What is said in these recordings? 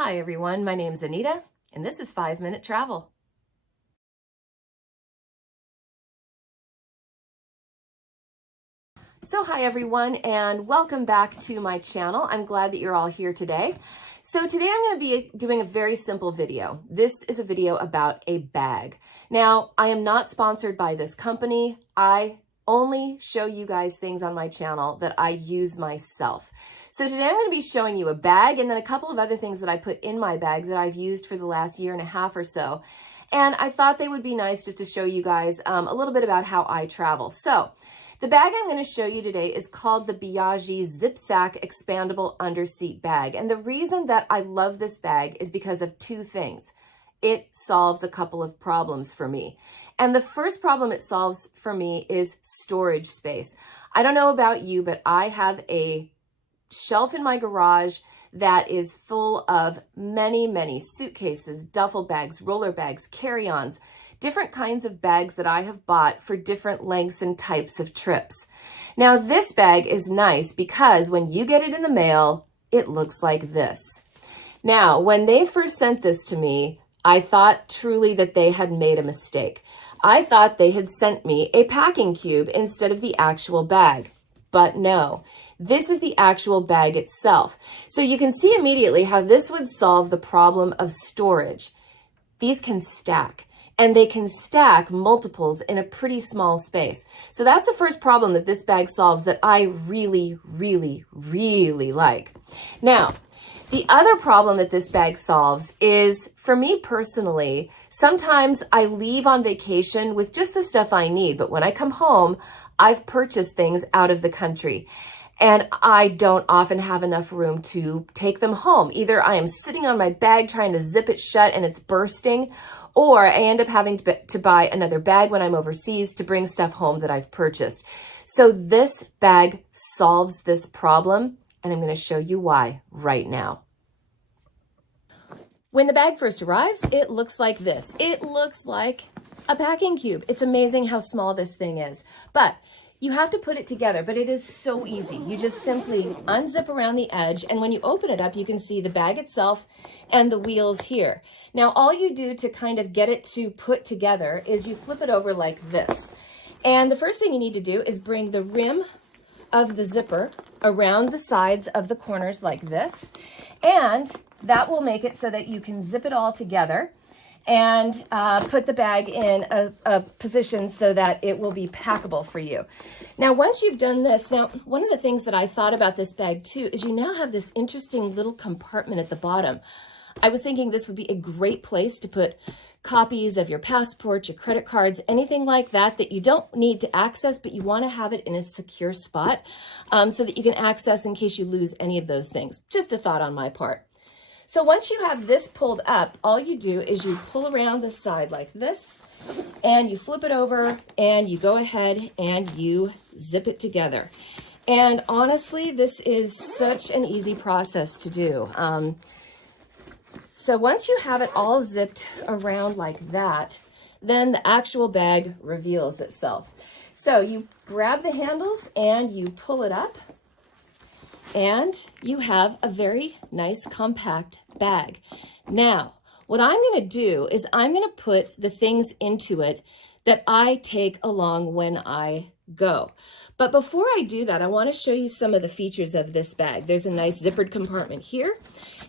Hi everyone, my name's Anita, and this is 5-Minute Travel. So hi everyone, and welcome back to my channel. I'm glad that you're all here today. So today I'm going to be doing a very simple video. This is a video about a bag. Now, I am not sponsored by this company. I only show you guys things on my channel that I use myself. So today I'm going to be showing you a bag and then a couple of other things that I put in my bag that I've used for the last year and a half or so. And I thought they would be nice just to show you guys a little bit about how I travel. So the bag I'm going to show you today is called the Biaggi Zipsack Expandable Underseat Bag. And the reason that I love this bag is because of two things. It solves a couple of problems for me. And the first problem it solves for me is storage space. I don't know about you, but I have a shelf in my garage that is full of many suitcases, duffel bags, roller bags, carry-ons, different kinds of bags that I have bought for different lengths and types of trips. Now this bag is nice because when you get it in the mail, it looks like this. Now, when they first sent this to me, I thought truly that they had made a mistake. I thought they had sent me a packing cube instead of the actual bag. But no, this is the actual bag itself. So you can see immediately how this would solve the problem of storage. These can stack, and they can stack multiples in a pretty small space. So that's the first problem that this bag solves that I really like. Now, the other problem that this bag solves is, for me personally, sometimes I leave on vacation with just the stuff I need, but when I come home, I've purchased things out of the country and I don't often have enough room to take them home. Either I am sitting on my bag trying to zip it shut and it's bursting, or I end up having to buy another bag when I'm overseas to bring stuff home that I've purchased. So this bag solves this problem, and I'm going to show you why right now. When the bag first arrives, it looks like this. It looks like a packing cube. It's amazing how small this thing is, but you have to put it together, but it is so easy. You just simply unzip around the edge, and when you open it up, you can see the bag itself and the wheels here. Now, all you do to kind of get it to put together is you flip it over like this. And the first thing you need to do is bring the rim of the zipper around the sides of the corners like this, and that will make it so that you can zip it all together and put the bag in a position so that it will be packable for you. Now, once you've done this, now, one of the things that I thought about this bag too is you now have this interesting little compartment at the bottom. I was thinking this would be a great place to put copies of your passport, your credit cards, anything like that that you don't need to access, but you want to have it in a secure spot so that you can access in case you lose any of those things. Just a thought on my part. So once you have this pulled up, all you do is you pull around the side like this, and you flip it over, and you go ahead and you zip it together. And honestly, this is such an easy process to do. So once you have it all zipped around like that, then the actual bag reveals itself. So you grab the handles and you pull it up, and you have a very nice compact bag. Now, what I'm going to do is I'm going to put the things into it that I take along when I go. But before I do that, I want to show you some of the features of this bag. There's a nice zippered compartment here.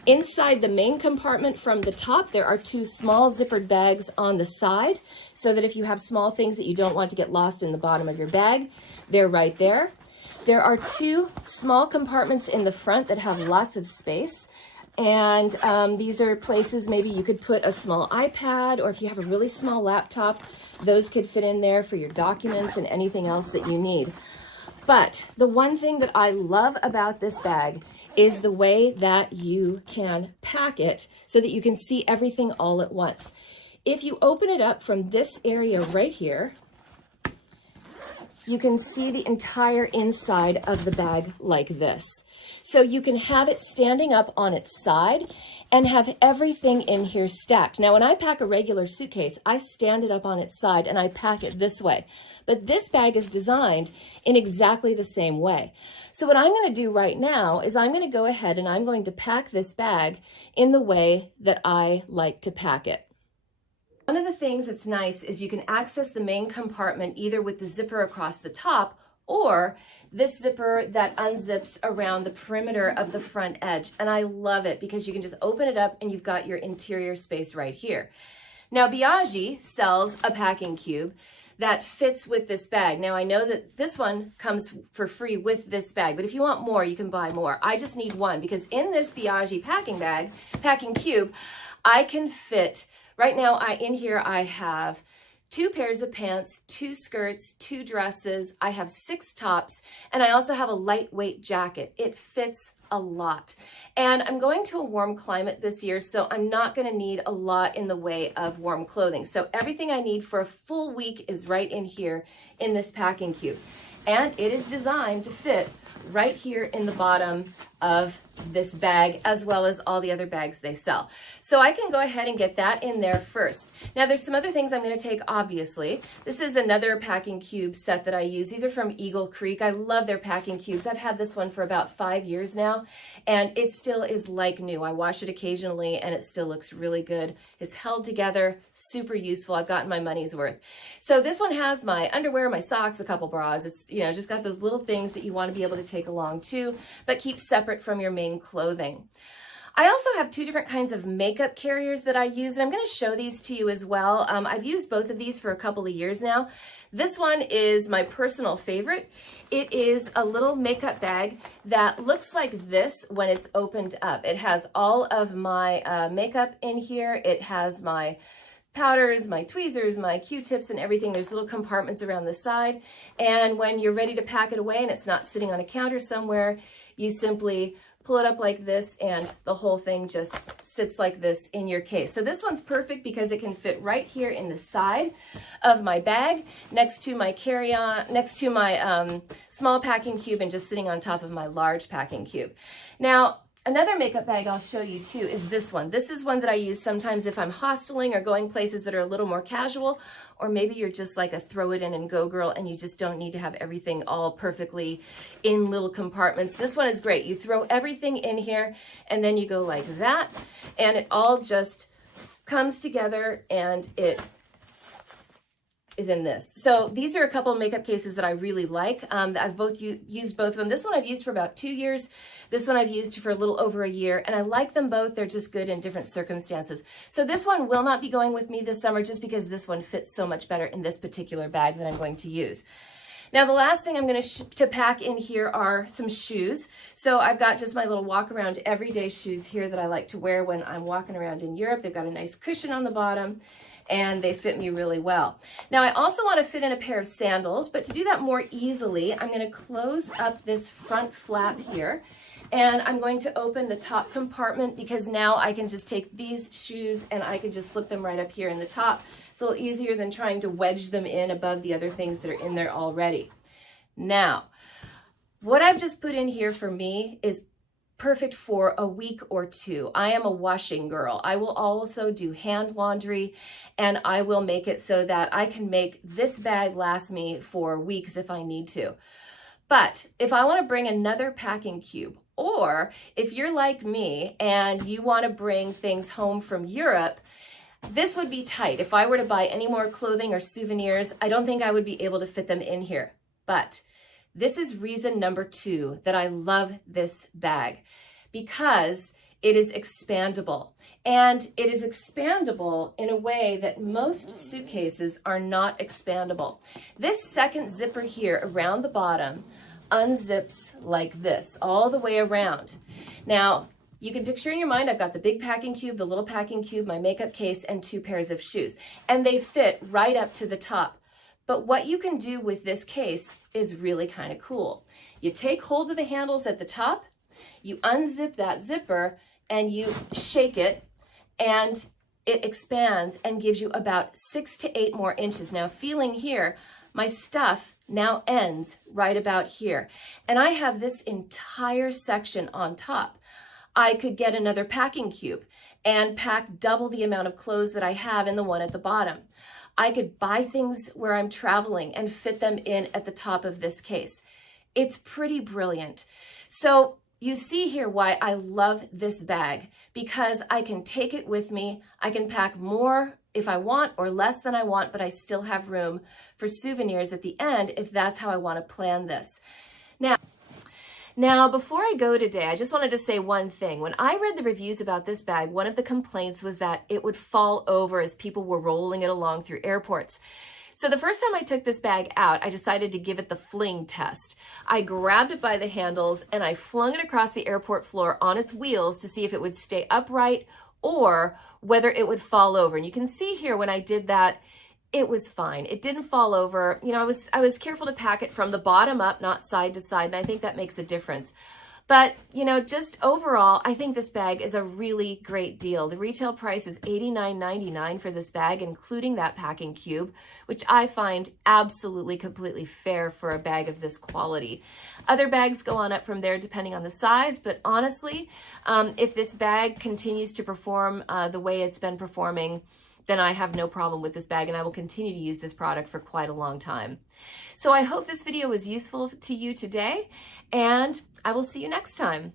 Inside the main compartment from the top, there are two small zippered bags on the side, so that if you have small things that you don't want to get lost in the bottom of your bag, they're right there. There are two small compartments in the front that have lots of space. And these are places maybe you could put a small iPad, or if you have a really small laptop, those could fit in there for your documents and anything else that you need. But the one thing that I love about this bag is the way that you can pack it so that you can see everything all at once. If you open it up from this area right here, you can see the entire inside of the bag like this. So you can have it standing up on its side and have everything in here stacked. Now, when I pack a regular suitcase, I stand it up on its side and I pack it this way. But this bag is designed in exactly the same way. So what I'm going to do right now is I'm going to go ahead and I'm going to pack this bag in the way that I like to pack it. One of the things that's nice is you can access the main compartment either with the zipper across the top or this zipper that unzips around the perimeter of the front edge. And I love it because you can just open it up and you've got your interior space right here. Now, Biaggi sells a packing cube that fits with this bag. Now, I know that this one comes for free with this bag, but if you want more, you can buy more. I just need one because in this Biaggi packing cube, I can fit, right now in here I have 2 pairs of pants, 2 skirts, 2 dresses. I have 6 tops, and I also have a lightweight jacket. It fits a lot. And I'm going to a warm climate this year, so I'm not going to need a lot in the way of warm clothing. So everything I need for a full week is right in here in this packing cube. And it is designed to fit right here in the bottom of this bag, as well as all the other bags they sell. So I can go ahead and get that in there first. Now there's some other things I'm going to take, obviously. This is another packing cube set that I use. These are from Eagle Creek. I love their packing cubes. I've had this one for about 5 years now, and it still is like new. I wash it occasionally, and it still looks really good. It's held together, super useful. I've gotten my money's worth. So this one has my underwear, my socks, a couple bras. It's, you know, just got those little things that you want to be able to take along too, but keep separate from your main clothing. I also have 2 different kinds of makeup carriers that I use, and I'm going to show these to you as well. I've used both of these for a couple of years now. This one is my personal favorite. It is a little makeup bag that looks like this when it's opened up. It has all of my makeup in here. It has my powders, my tweezers, my Q-tips, and everything. There's little compartments around the side. And when you're ready to pack it away and it's not sitting on a counter somewhere, you simply pull it up like this and the whole thing just sits like this in your case. So this one's perfect because it can fit right here in the side of my bag next to my carry-on, next to my small packing cube, and just sitting on top of my large packing cube. Now, another makeup bag I'll show you too is this one. This is one that I use sometimes if I'm hosteling or going places that are a little more casual, or maybe you're just like a throw it in and go girl and you just don't need to have everything all perfectly in little compartments. This one is great. You throw everything in here and then you go like that and it all just comes together and it is in this. So these are a couple of makeup cases that I really like. I've used both of them. This one I've used for about 2 years. This one I've used for a little over a year, and I like them both. They're just good in different circumstances. So this one will not be going with me this summer just because this one fits so much better in this particular bag that I'm going to use. Now, the last thing I'm going to pack in here are some shoes. So I've got just my little walk around everyday shoes here that I like to wear when I'm walking around in Europe. They've got a nice cushion on the bottom, and they fit me really well. Now, I also want to fit in a pair of sandals, but to do that more easily, I'm going to close up this front flap here, and I'm going to open the top compartment because now I can just take these shoes and I can just slip them right up here in the top. It's a little easier than trying to wedge them in above the other things that are in there already. Now, what I've just put in here for me is perfect for a week or 2. I am a washing girl. I will also do hand laundry, and I will make it so that I can make this bag last me for weeks if I need to. But if I want to bring another packing cube, or if you're like me and you want to bring things home from Europe, this would be tight. If I were to buy any more clothing or souvenirs, I don't think I would be able to fit them in here. But this is reason number 2 that I love this bag, because it is expandable. And it is expandable in a way that most suitcases are not expandable. This second zipper here around the bottom unzips like this all the way around. Now, you can picture in your mind, I've got the big packing cube, the little packing cube, my makeup case, and 2 pairs of shoes. And they fit right up to the top. But what you can do with this case is really kind of cool. You take hold of the handles at the top, you unzip that zipper, and you shake it, and it expands and gives you about 6 to 8 more inches. Now, feeling here, my stuff now ends right about here. And I have this entire section on top. I could get another packing cube and pack double the amount of clothes that I have in the one at the bottom. I could buy things where I'm traveling and fit them in at the top of this case. It's pretty brilliant. So you see here why I love this bag, because I can take it with me. I can pack more if I want or less than I want, but I still have room for souvenirs at the end if that's how I want to plan this. Now, before I go today, I just wanted to say one thing. When I read the reviews about this bag, one of the complaints was that it would fall over as people were rolling it along through airports. So the first time I took this bag out, I decided to give it the fling test. I grabbed it by the handles and I flung it across the airport floor on its wheels to see if it would stay upright or whether it would fall over. And you can see here when I did that, it was fine. It didn't fall over. You know, I was careful to pack it from the bottom up, not side to side, and I think that makes a difference. But, you know, just overall, I think this bag is a really great deal. The retail price is $89.99 for this bag, including that packing cube, which I find absolutely, completely fair for a bag of this quality. Other bags go on up from there depending on the size, but honestly, if this bag continues to perform the way it's been performing, then I have no problem with this bag and I will continue to use this product for quite a long time. So I hope this video was useful to you today and I will see you next time.